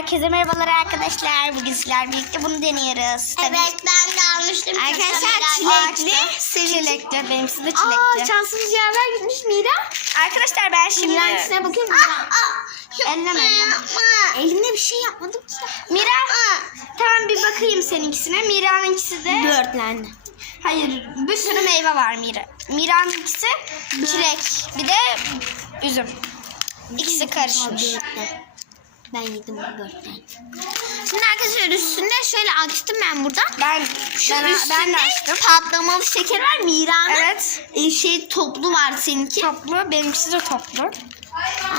Herkese merhabalar arkadaşlar. Bugün sizlerle birlikte bunu deniyoruz. Tabii- Evet ben de almıştım. Arkadaşlar çilekli, çilekli. Benimkisi de Aa çilekli. şansımız yaver gitmiş Mira. Arkadaşlar ben şimdi... Mira ikisine bakıyorum. Aa, aa, Elleme, yapma, elleme. yapma. Elimde bir şey yapmadım ki. Mira, Aa, tamam bir bakayım seninkisine. Mira'nınki de... Dörtlendi. Hayır, bir sürü meyve var Mira. Mira'nınkisi çilek, bir de üzüm. İkisi karışmış. Ben yedim bu dörtten. Şimdi arkadaşlar üstünde şöyle açtım ben buradan. Ben, Şu ben, üstünde ben de açtım. patlamalı şeker var Mira'nın. Evet. e, şey toplu var seninki. Toplu, benimkisi de toplu.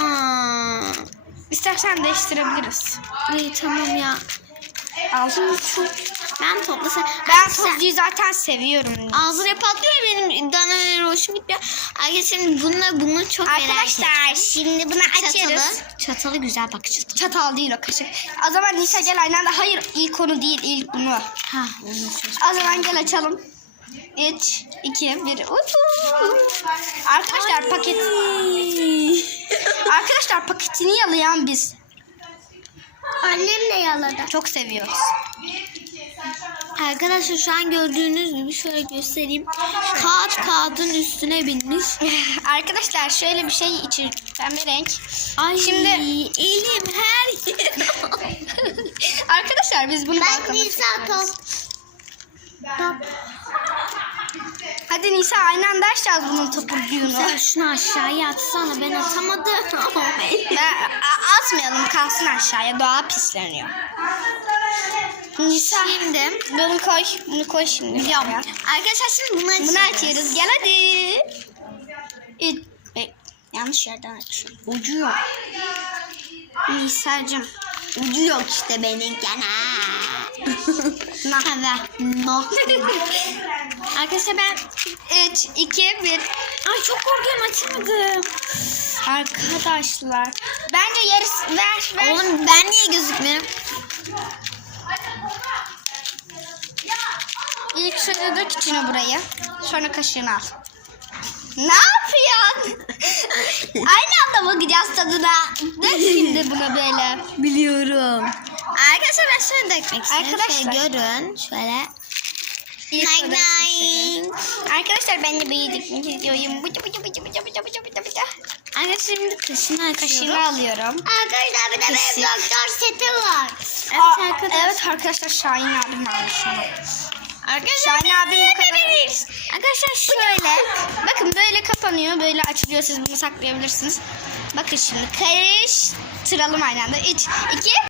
Aa, İstersen değiştirebiliriz. iyi tamam ya. Ağzım Çok. Ben toplu se- Ben tozluyu zaten seviyorum. Ağzına patlıyor benim danalar hoşuma gitmiyor. Arkadaşlar bununla bunu çok merak ettim. Arkadaşlar şimdi bunu açıyoruz. Çatalı. Çatalı güzel bak çatalı. Çatal değil o kaşık. O zaman Nisa gel aynı anda. Hayır ilk onu değil ilk bunu. Ha. O zaman gel açalım. 3, 2, 1. Arkadaşlar paket arkadaşlar paketini yalayan biz. Annem de yaladı. Çok seviyoruz. Arkadaşlar şu an gördüğünüz gibi şöyle göstereyim. Kağıt kağıdın üstüne binmiş. Arkadaşlar şöyle bir şey içi pembe renk. Ay Şimdi- elim her. Arkadaşlar biz bunu Ben Nisa top. Top. Hadi Nisa aynı anda açacağız bunun topurcuğunu. Sen şunu aşağıya atsana ben atamadım. Ben, atmayalım kalsın aşağıya doğa pisleniyor. Şimdi bunu koy, bunu koy şimdi. buraya. arkadaşlar şimdi bunu açıyoruz. Bunu açıyoruz. Gel hadi. Üç, yanlış yerden açıyorum. Ucu yok. Nisa'cığım. Ucu yok işte benim gene. Nah. No. Arkadaşlar ben 3, 2, 1. ay çok korkuyorum açamadım. Arkadaşlar. Bence yarısı ver ver. Oğlum ben niye gözükmüyorum? Dök içine burayı. Sonra kaşığını al. Ne yapıyorsun? Aynı anda bakacağız tadına. Dök şimdi buna böyle. Biliyorum. Arkadaşlar ben şöyle dökmek istiyorum. Arkadaşlar. Şöyle görün. Şöyle. Şöyle nine. Arkadaşlar ben de dökmek istiyorum. Bıcı bıcı bıcı bıcı bıcı bıcı bıcı bıcı. Arkadaşlar şimdi kaşını açıyorum. alıyorum. Arkadaşlar bir de benim doktor seti var. Evet Aa, arkadaşlar. Evet arkadaşlar Şahin abim almış onu. Arkadaşlar Şahin abim bu kadar. Arkadaşlar Şöyle. Bakın böyle kapanıyor. Böyle açılıyor. Siz bunu saklayabilirsiniz. Bakın şimdi karıştıralım aynı anda. 3, 2,